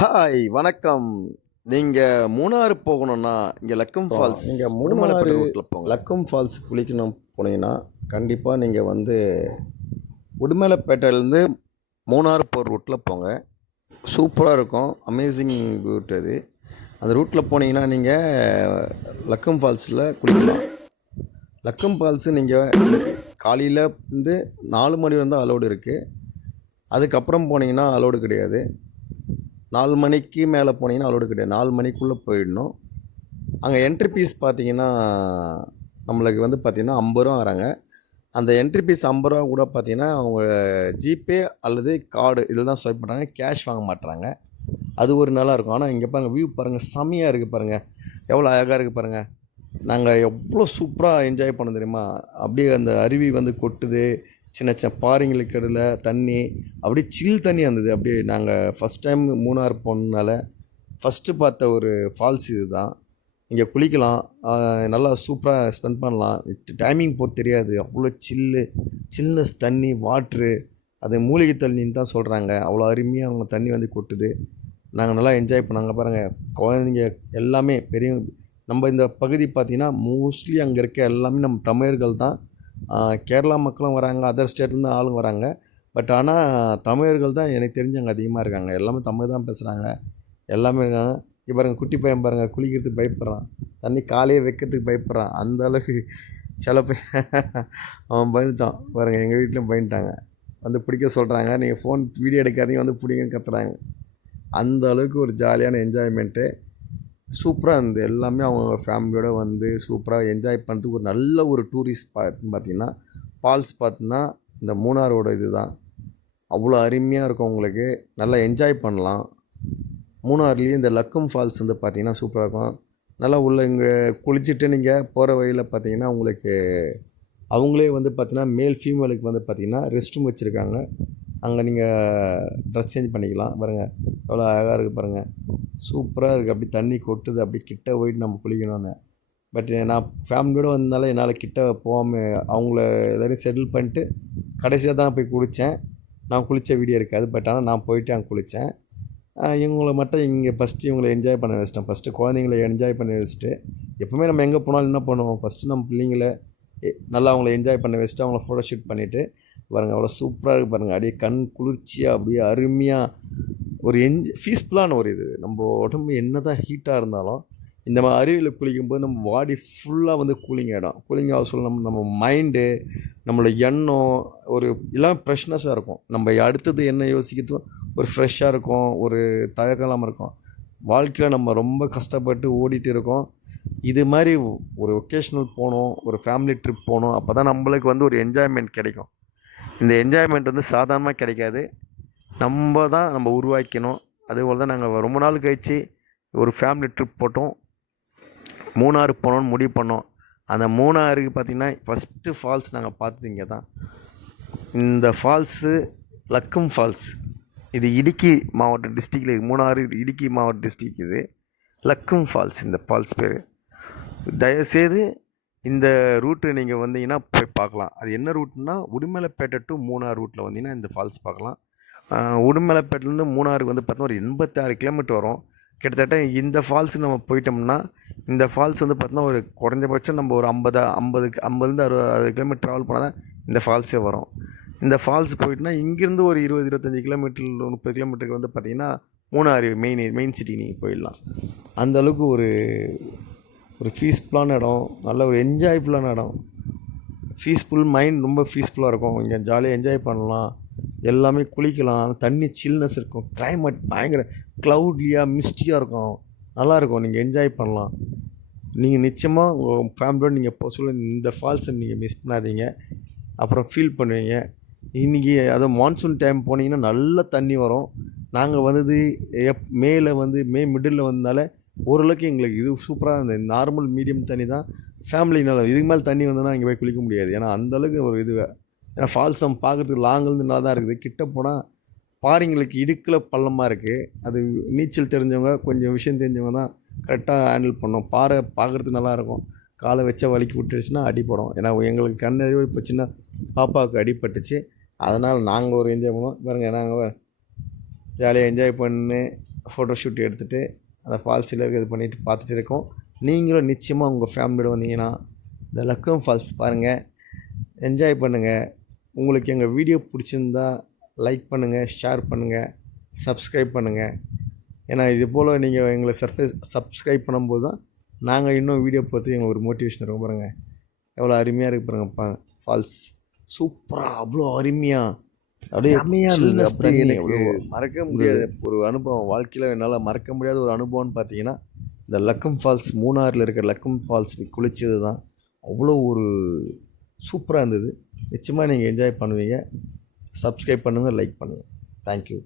Hi வணக்கம். நீங்கள் மூணாறு போகணுன்னா இங்கே லக்கம் ஃபால்ஸ் மூணாறு ரூட்டில் போங்க. லக்கம் ஃபால்ஸ் குளிக்கணும் போனீங்கன்னா கண்டிப்பாக நீங்கள் வந்து உடுமலைப்பேட்டையிலேருந்து மூணாறு போகிற ரூட்டில் போங்க. சூப்பராக இருக்கும் அமேசிங் ரூட் அது. அந்த ரூட்டில் போனீங்கன்னா நீங்கள் லக்கம் ஃபால்ஸில் குளிக்கலாம். லக்கம் ஃபால்ஸு நீங்கள் காலையில் வந்து நாலு மணி வந்து அலோடு இருக்குது அதுக்கப்புறம் போனீங்கன்னா அலோடு கிடையாது. நாலு மணிக்கு மேலே போனீங்கன்னா அலோடு கிடையாது. நாலு மணிக்குள்ளே போயிடணும். அங்கே என்ட்ரி பீஸ் பார்த்தீங்கன்னா நம்மளுக்கு வந்து பார்த்திங்கன்னா ஐம்பது ரூபா வராங்க. அந்த என்ட்ரி பீஸ் ஐம்பது ரூபா கூட பார்த்தீங்கன்னா அவங்க ஜிபே அல்லது கார்டு இதில் தான் ஸ்வைப் பண்ணுறாங்க கேஷ் வாங்க மாட்டுறாங்க அது ஒரு நல்லா இருக்கும் ஆனால் இங்கே பாருங்கள் வியூ பாருங்கள் செம்மையாக இருக்குது பாருங்கள் எவ்வளோ அழகாக இருக்குது பாருங்கள் நாங்கள் எவ்வளோ சூப்பராக என்ஜாய் பண்ண தெரியுமா? அப்படியே அந்த அருவி வந்து கொட்டுது. சின்ன சின்ன பாறைங்களுக்கு இடையில் தண்ணி அப்படியே சில் தண்ணி வந்தது. அப்படியே நாங்கள் ஃபஸ்ட் டைம் மூணார் போனதுனால ஃபஸ்ட்டு பார்த்த ஒரு ஃபால்ஸ் இது தான் இங்கே குளிக்கலாம் நல்லா சூப்பராக ஸ்பெண்ட் பண்ணலாம். டைமிங் போட்டு தெரியாது. அவ்வளோ சில்லு சில்னஸ் தண்ணி வாட்ரு அது மூலிகை தண்ணின்னு தான் சொல்கிறாங்க அவ்வளோ அருமையாக அவங்க தண்ணி வந்து கொட்டுது. நாங்கள் நல்லா என்ஜாய் பண்ணாங்க. பாருங்கள் குழந்தைங்க எல்லாமே பெரிய நம்ம இந்த பகுதி பார்த்திங்கன்னா மோஸ்ட்லி அங்கே இருக்க எல்லாமே நம்ம தமிழர்கள் தான். கேரளா மக்களும் வராங்க அதர் ஸ்டேட்லேருந்து ஆளுங்க வராங்க. பட் ஆனால் தமிழர்கள் தான் எனக்கு தெரிஞ்சு அங்கே அதிகமாக இருக்காங்க. எல்லாமே தமிழ் தான் பேசுகிறாங்க எல்லாமே இருக்காங்க. இப்போ பாருங்கள் குட்டி பையன் பாருங்கள் குளிக்கிறதுக்கு பயப்படுறான். தண்ணி காலையே வைக்கிறதுக்கு பயப்படுறான். அந்த அளவுக்கு சில பையன் அவன் பயந்துட்டான். பாருங்கள் எங்கள் வீட்டிலும் பயந்துட்டாங்க. வந்து பிடிக்க சொல்கிறாங்க நீங்கள் ஃபோன் வீடியோ எடுக்காதீங்க வந்து பிடிங்கன்னு கத்துறாங்க. அந்த அளவுக்கு ஒரு ஜாலியான என்ஜாய்மெண்ட்டு சூப்பராக இருந்தது. எல்லாமே அவங்க ஃபேமிலியோடு வந்து சூப்பராக என்ஜாய் பண்ணுறதுக்கு ஒரு நல்ல ஒரு டூரிஸ்ட் ஸ்பாட்னு பார்த்தீங்கன்னா ஃபால்ஸ் பார்த்தீங்கன்னா இந்த மூணாரோட இது தான் அவ்வளோ அருமையாக இருக்கும் உங்களுக்கு. நல்லா என்ஜாய் பண்ணலாம். மூணாறுலேயும் இந்த லக்கம் ஃபால்ஸ் வந்து பார்த்திங்கன்னா சூப்பராக இருக்கும். நல்லா உள்ள இங்கே குளிச்சுட்டு நீங்கள் போகிற வழியில் பார்த்தீங்கன்னா உங்களுக்கு அவங்களே வந்து பார்த்தீங்கன்னா மேல் ஃபீமேலுக்கு வந்து பார்த்தீங்கன்னா ரெஸ்ட் ரூம் வச்சுருக்காங்க. அங்கே நீங்கள் ட்ரெஸ் சேஞ்ச் பண்ணிக்கலாம். பாருங்கள் எவ்வளோ அழகாக இருக்குது பாருங்கள் சூப்பராக இருக்குது அப்படி தண்ணி கொட்டுது அப்படி கிட்ட போயிட்டு நம்ம குளிக்கணும்னு. பட் நான் ஃபேமிலியோடு வந்தனால என்னால் கிட்ட போகாமல் அவங்கள எல்லாரையும் செட்டில் பண்ணிட்டு கடைசியாக தான் போய் குளித்தேன் நான் குளித்த வீடியோ இருக்காது. பட் ஆனால் நான் போயிட்டு அங்கே குளித்தேன் இவங்கள மட்டும் இங்கே ஃபஸ்ட்டு இவங்களை என்ஜாய் பண்ண வச்சிட்டேன். ஃபஸ்ட்டு குழந்தைங்கள என்ஜாய் பண்ண வச்சுட்டு எப்போவுமே நம்ம எங்கே போனாலும் என்ன பண்ணுவோம்? ஃபஸ்ட்டு நம்ம பிள்ளைங்கள நல்லா அவங்கள என்ஜாய் பண்ண வச்சுட்டு அவங்கள ஃபோட்டோ ஷூட் பண்ணிவிட்டு பாருங்கள் அவ்வளோ சூப்பராக இருக்குது பாருங்கள் அப்படியே கண் குளிர்ச்சியாக அப்படியே அருமையாக ஒரு என்ஜ் பீஸ்ஃபுல்லான ஒரு இது. நம்ம உடம்பு என்ன தான் ஹீட்டாக இருந்தாலும் இந்த மாதிரி அருவியில் குளிக்கும்போது நம்ம பாடி ஃபுல்லாக வந்து கூலிங் ஆகிடும் கூலிங் ஆக சொல்ல நம்ம நம்ம மைண்டு நம்மளோட எண்ணம் ஒரு எல்லாம் ஃப்ரெஷ்னஸாக இருக்கும். நம்ம அடுத்தது என்ன யோசிக்கிறதும் ஒரு ஃப்ரெஷ்ஷாக இருக்கும் ஒரு தயக்கம் இருக்கும். வாழ்க்கையில் நம்ம ரொம்ப கஷ்டப்பட்டு ஓடிட்டு இருக்கோம். இது மாதிரி ஒரு ஒகேஷ்னல் போகணும் ஒரு ஃபேமிலி ட்ரிப் போகணும் அப்போ தான் நம்மளுக்கு வந்து ஒரு என்ஜாய்மெண்ட் கிடைக்கும். இந்த என்ஜாய்மெண்ட் வந்து சாதாரணமாக கிடைக்காது. நம்ம தான் நம்ம உருவாக்கணும் அதுபோல் தான் நாங்கள் ரொம்ப நாள் கழித்து ஒரு ஃபேமிலி ட்ரிப் போட்டோம். மூணாறு போகணுன்னு முடிவு பண்ணோம். அந்த மூணாறுக்கு பார்த்திங்கன்னா ஃபஸ்ட்டு ஃபால்ஸ் நாங்கள் பார்த்தது இங்கே தான் இந்த ஃபால்ஸு லக்கம் ஃபால்ஸ் இது இடுக்கி மாவட்ட டிஸ்ட்ரிக்டில் மூணாறு இடுக்கி மாவட்ட டிஸ்ட்ரிக் இது. லக்கம் ஃபால்ஸ் இந்த ஃபால்ஸ் பேர். தயவுசெய்து இந்த ரூட்டு நீங்கள் வந்தீங்கன்னா போய் பார்க்கலாம். அது என்ன ரூட்னா உடுமலைப்பேட்டை டு மூணாறு ரூட்டில் வந்தீங்கன்னா இந்த ஃபால்ஸ் பார்க்கலாம். உடுமலைப்பேட்டிலேருந்து மூணாருக்கு வந்து பார்த்தோன்னா ஒரு எண்பத்தாறு கிலோமீட்டர் வரும். கிட்டத்தட்ட இந்த ஃபால்ஸ் நம்ம போயிட்டோம்னா இந்த ஃபால்ஸ் வந்து பார்த்தோன்னா ஒரு குறைஞ்சபட்சம் நம்ம ஒரு ஐம்பது ஐம்பது ஐம்பதுலேருந்து அறுபது கிலோமீட்டர் ட்ராவல் பண்ணால் தான் இந்த ஃபால்ஸே வரும். இந்த ஃபால்ஸ் போயிட்டுனா இங்கேருந்து ஒரு இருபது இருபத்தஞ்சி கிலோமீட்டர் முப்பது கிலோமீட்டருக்கு வந்து பார்த்திங்கன்னா மூணாறு மெயின் மெயின் சிட்டி நீங்கள் போயிடலாம். அந்த அளவுக்கு ஒரு ஒரு பீஸ்ஃபுல்லான இடம் நல்ல ஒரு என்ஜாய்ஃபுல்லான இடம். பீஸ்ஃபுல் மைண்ட் ரொம்ப பீஸ்ஃபுல்லாக இருக்கும். இங்கே ஜாலியாக என்ஜாய் பண்ணலாம். எல்லாமே குளிக்கலாம் தண்ணி சில்னஸ் இருக்கும். கிளைமேட் பயங்கர க்ளவுட்லியாக மிஸ்டியாக இருக்கும். நல்லாயிருக்கும். நீங்கள் என்ஜாய் பண்ணலாம். நீங்கள் நிச்சயமாக உங்கள் ஃபேமிலியோடு நீங்கள் போக சொல்ல இந்த ஃபால்ஸை நீங்கள் மிஸ் பண்ணாதீங்க. அப்புறம் ஃபீல் பண்ணுவீங்க. இன்றைக்கி அதுவும் மான்சூன் டைம் போனீங்கன்னா நல்ல தண்ணி வரும். நாங்கள் வந்தது எப் மேல வந்து மே மிடில் வந்தனால ஓரளவுக்கு எங்களுக்கு இது சூப்பராக இருந்தது. நார்மல் மீடியம் தண்ணி தான் ஃபேமிலினால இதுக்கு மேலே தண்ணி வந்ததுன்னா இங்கே போய் குளிக்க முடியாது. ஏன்னா அந்தளவுக்கு ஒரு இது ஏன்னா ஃபால்ஸ் நம்ம பார்க்குறதுக்கு லாங்கிலேருந்து நல்லா தான் இருக்குது. கிட்ட போனால் பாறைங்களுக்கு இடுக்கில் பள்ளமாக இருக்குது அது நீச்சல் தெரிஞ்சவங்க கொஞ்சம் விஷயம் தெரிஞ்சவங்க தான் கரெக்டாக ஹேண்டில் பண்ணோம் பாறை பார்க்குறதுக்கு நல்லாயிருக்கும் காலை வச்சா வலிக்கி விட்டுருச்சுன்னா அடிப்படும் ஏன்னா எங்களுக்கு கண்ணறிவு இப்போ சின்ன பாப்பாவுக்கு அடிபட்டுச்சு. அதனால் நாங்கள் ஒரு என்ஜாய் பண்ணுவோம். பாருங்கள் நாங்கள் ஜாலியாக என்ஜாய் பண்ணு ஃபோட்டோ ஷூட் எடுத்துகிட்டு அந்த ஃபால்ஸில் இது பண்ணிவிட்டு பார்த்துட்டு இருக்கோம். நீங்களும் நிச்சயமாக உங்கள் ஃபேமிலியோட வந்தீங்கன்னா இந்த லக்கம் ஃபால்ஸ் பாருங்கள் என்ஜாய் பண்ணுங்கள் உங்களுக்கு எங்கள் வீடியோ பிடிச்சிருந்தா லைக் பண்ணுங்கள் ஷேர் பண்ணுங்கள் சப்ஸ்கிரைப் பண்ணுங்கள். ஏன்னா இது போல் நீங்கள் எங்களை சர்ப்ரைஸ் சப்ஸ்கிரைப் பண்ணும்போது தான் நாங்கள் இன்னும் வீடியோ பார்த்து எங்களுக்கு ஒரு மோட்டிவேஷன் இருக்கும் பாருங்கள் எவ்வளோ அருமையாக இருக்கு பாருங்க பா ஃபால்ஸ் சூப்பராக அவ்வளோ அருமையாக அப்படியே தண்ணி எனக்கு மறக்க முடியாத ஒரு அனுபவம். வாழ்க்கையில் என்னால் மறக்க முடியாத ஒரு அனுபவம்னு பார்த்தீங்கன்னா இந்த லக்கம் ஃபால்ஸ் மூணாறில் இருக்கிற லக்கம் ஃபால்ஸ் குளிச்சது தான். அவ்வளோ ஒரு சூப்பராக இருந்தது. நிச்சயமாக நீங்கள் என்ஜாய் பண்ணுவீங்க. சப்ஸ்கிரைப் பண்ணுங்கள் லைக் பண்ணுங்கள் தேங்க்யூ